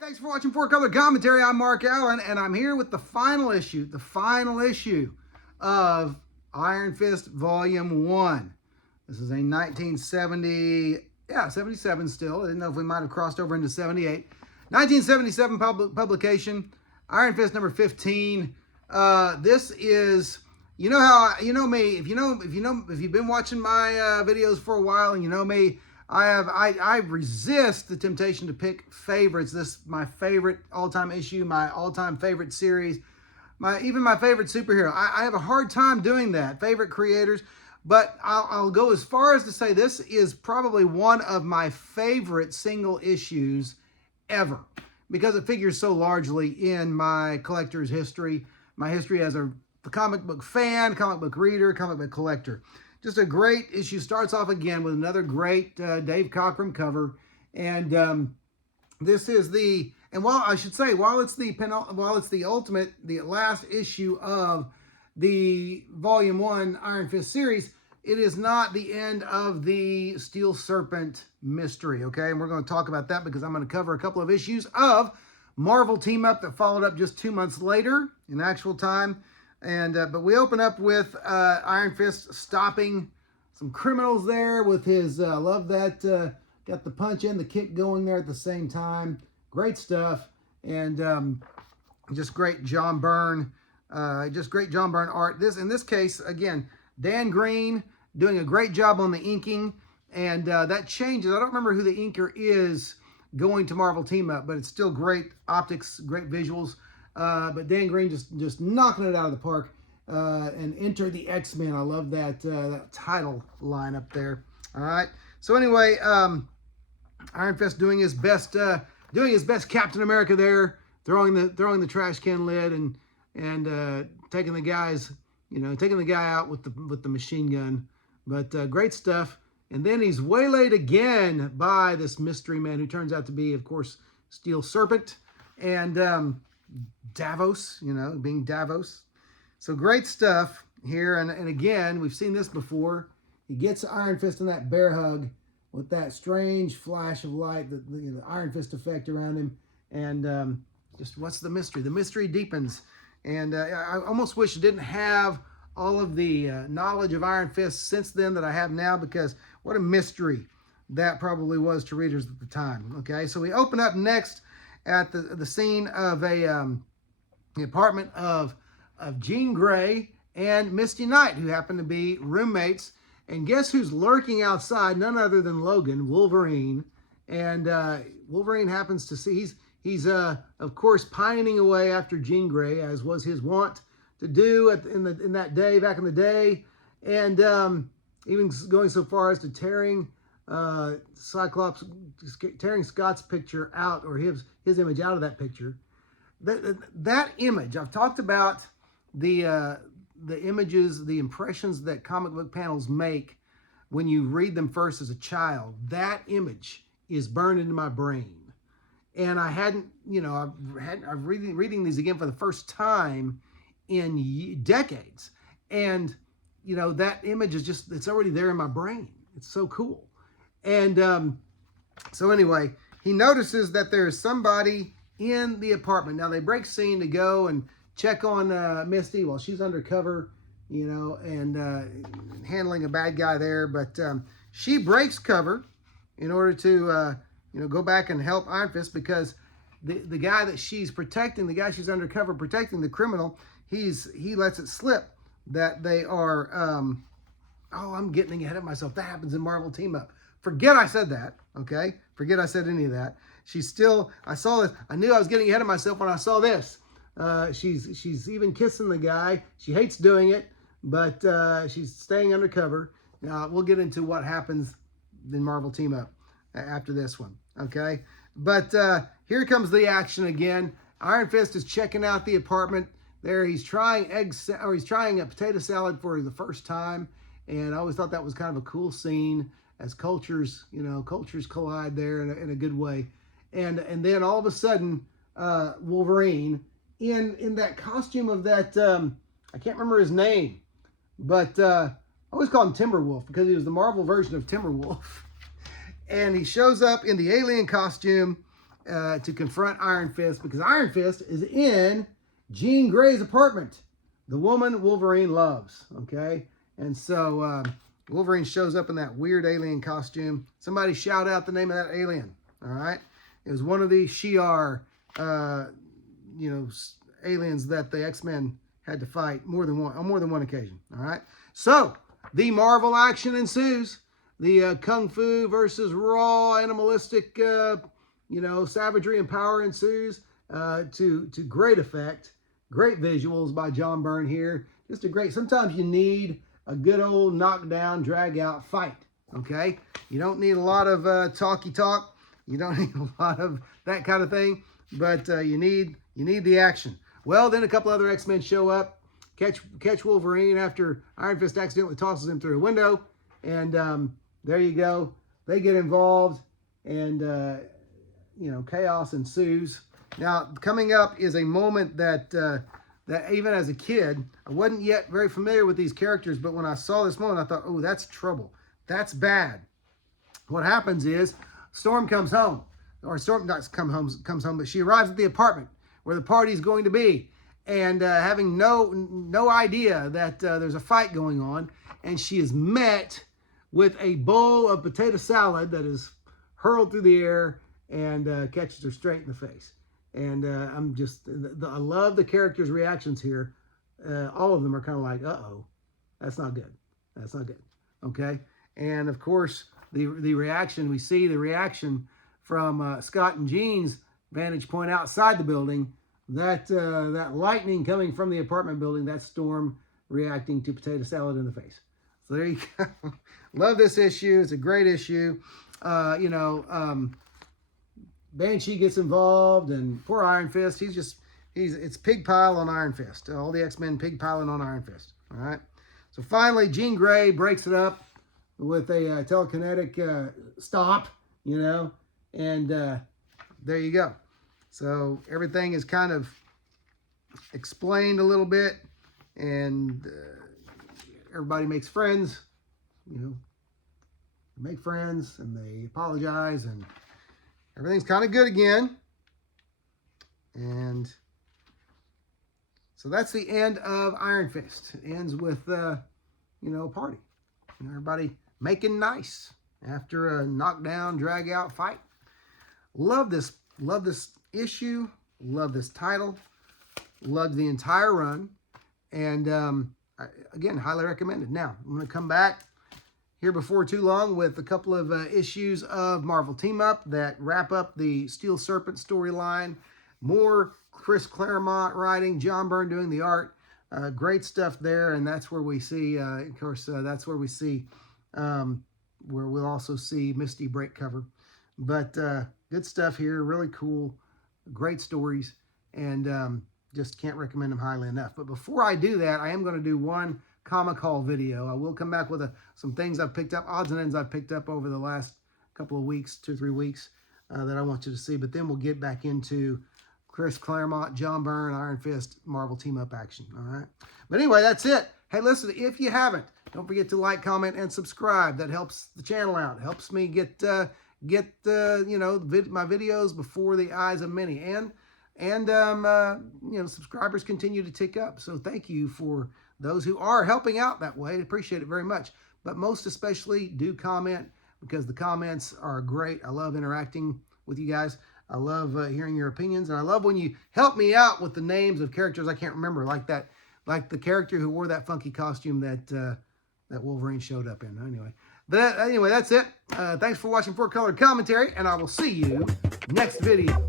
Thanks for watching Four Color Commentary. I'm Mark Allen, and I'm here with the final issue of Iron Fist Volume 1. This is a 1977 still. I didn't know if we might have crossed over into 78. 1977 publication, Iron Fist number 15. This is, you know me, if you've been watching my videos for a while and you know me, I resist the temptation to pick favorites. This is my favorite all-time issue, my all-time favorite series, even my favorite superhero. I have a hard time doing that, favorite creators, but I'll go as far as to say this is probably one of my favorite single issues ever, because it figures so largely in my collector's history, my history as a comic book fan, comic book reader, comic book collector. Just a great issue. Starts off again with another great Dave Cockrum cover, and this is the while it's the ultimate, the last issue of the Volume 1 Iron Fist series, it is not the end of the Steel Serpent mystery. Okay, and we're going to talk about that because I'm going to cover a couple of issues of Marvel Team Up that followed up just 2 months later in actual time. And but we open up with Iron Fist stopping some criminals there with his, love that, got the punch and the kick going there at the same time. Great stuff. And just great John Byrne, art. In this case, again, Dan Green doing a great job on the inking. And that changes. I don't remember who the inker is going to Marvel Team Up, but it's still great optics, great visuals. But Dan Green just knocking it out of the park, and Enter the X-Men. I love that that title line up there. All right. So anyway, Iron Fist doing his best Captain America there, throwing the trash can lid and taking the guy out with the machine gun. But great stuff. And then he's waylaid again by this mystery man who turns out to be, of course, Steel Serpent and Davos, being Davos. So great stuff here. And again, we've seen this before. He gets Iron Fist in that bear hug with that strange flash of light, the Iron Fist effect around him. And just what's the mystery? The mystery deepens. And I almost wish I didn't have all of the knowledge of Iron Fist since then that I have now, because what a mystery that probably was to readers at the time. Okay, so we open up next at the scene of the apartment of Jean Grey and Misty Knight, who happen to be roommates. And guess who's lurking outside? None other than Logan, Wolverine. And Wolverine happens to see, he's of course pining away after Jean Grey, as was his wont to do in that day, back in the day. And even going so far as to tearing Scott's picture out, or his image out of that picture. That image, I've talked about the images, the impressions that comic book panels make when you read them first as a child. That image is burned into my brain, and I hadn't, I'm reading these again for the first time in decades, and that image is just, it's already there in my brain. It's so cool. And so anyway, he notices that there's somebody in the apartment. Now they break scene to go and check on Misty while she's undercover, and handling a bad guy there. But she breaks cover in order to, go back and help Iron Fist, because the guy that she's protecting, the guy she's undercover protecting, the criminal, he lets it slip that they are, I'm getting ahead of myself. That happens in Marvel Team Up. Forget I said that, okay? Forget I said any of that. I saw this. I knew I was getting ahead of myself when I saw this. She's even kissing the guy. She hates doing it, but she's staying undercover. Now, we'll get into what happens in Marvel Team Up after this one, okay? But here comes the action again. Iron Fist is checking out the apartment there. He's trying a potato salad for the first time, and I always thought that was kind of a cool scene as cultures collide there in a good way. And then all of a sudden, Wolverine in that costume of that, I can't remember his name, but I always call him Timberwolf because he was the Marvel version of Timberwolf. And he shows up in the alien costume, to confront Iron Fist, because Iron Fist is in Jean Grey's apartment, the woman Wolverine loves, okay? And so Wolverine shows up in that weird alien costume. Somebody shout out the name of that alien, all right? It was one of the Shi'ar, aliens that the X-Men had to fight on more than one occasion, all right? So the Marvel action ensues. The kung fu versus raw animalistic, savagery and power ensues to great effect. Great visuals by John Byrne here. Just a great, sometimes you need a good old knockdown, drag out fight, okay? You don't need a lot of talky talk. You don't need a lot of that kind of thing, but you need the action. Well, then a couple other X-Men show up, catch Wolverine after Iron Fist accidentally tosses him through a window, and there you go. They get involved, and chaos ensues. Now, coming up is a moment that even as a kid, I wasn't yet very familiar with these characters, but when I saw this moment, I thought, oh, that's trouble. That's bad. What happens is Storm comes home, or Storm not comes home, but she arrives at the apartment where the party's going to be, and having no idea that there's a fight going on, and she is met with a bowl of potato salad that is hurled through the air and catches her straight in the face. And I love the characters' reactions here. All of them are kind of like, uh-oh, that's not good. That's not good. Okay? And, of course, the reaction, we see the reaction from Scott and Jean's vantage point outside the building, that lightning coming from the apartment building, that Storm reacting to potato salad in the face. So there you go. Love this issue. It's a great issue. Banshee gets involved, and poor Iron Fist, it's pig pile on Iron Fist. All the X-Men pig piling on Iron Fist. All right. So finally, Jean Grey breaks it up with a telekinetic stop, and there you go. So everything is kind of explained a little bit, and everybody makes friends, they make friends, and they apologize, and everything's kind of good again. And so that's the end of Iron Fist. It ends with, a party. Everybody making nice after a knockdown, drag out fight. Love this issue. Love this title. Love the entire run. And again, highly recommended. Now, I'm going to come back here before too long with a couple of issues of Marvel Team Up that wrap up the Steel Serpent storyline. More Chris Claremont writing, John Byrne doing the art. Great stuff there, and that's where we see, that's where we see, where we'll also see Misty break cover. But good stuff here, really cool, great stories, and just can't recommend them highly enough. But before I do that, I am going to do one comic haul video. I will come back with some things I've picked up, odds and ends I've picked up over the last couple of weeks, 2 or 3 weeks, that I want you to see. But then we'll get back into Chris Claremont, John Byrne, Iron Fist, Marvel Team Up action. All right. But anyway, that's it. Hey, listen, if you haven't, don't forget to like, comment, and subscribe. That helps the channel out. It helps me get my videos before the eyes of many. And subscribers continue to tick up. So thank you for those who are helping out that way. I appreciate it very much. But most especially, do comment, because the comments are great. I love interacting with you guys. I love hearing your opinions, and I love when you help me out with the names of characters I can't remember, like the character who wore that funky costume that Wolverine showed up in. Anyway, that's it. Thanks for watching 4 Color Commentary, and I will see you next video.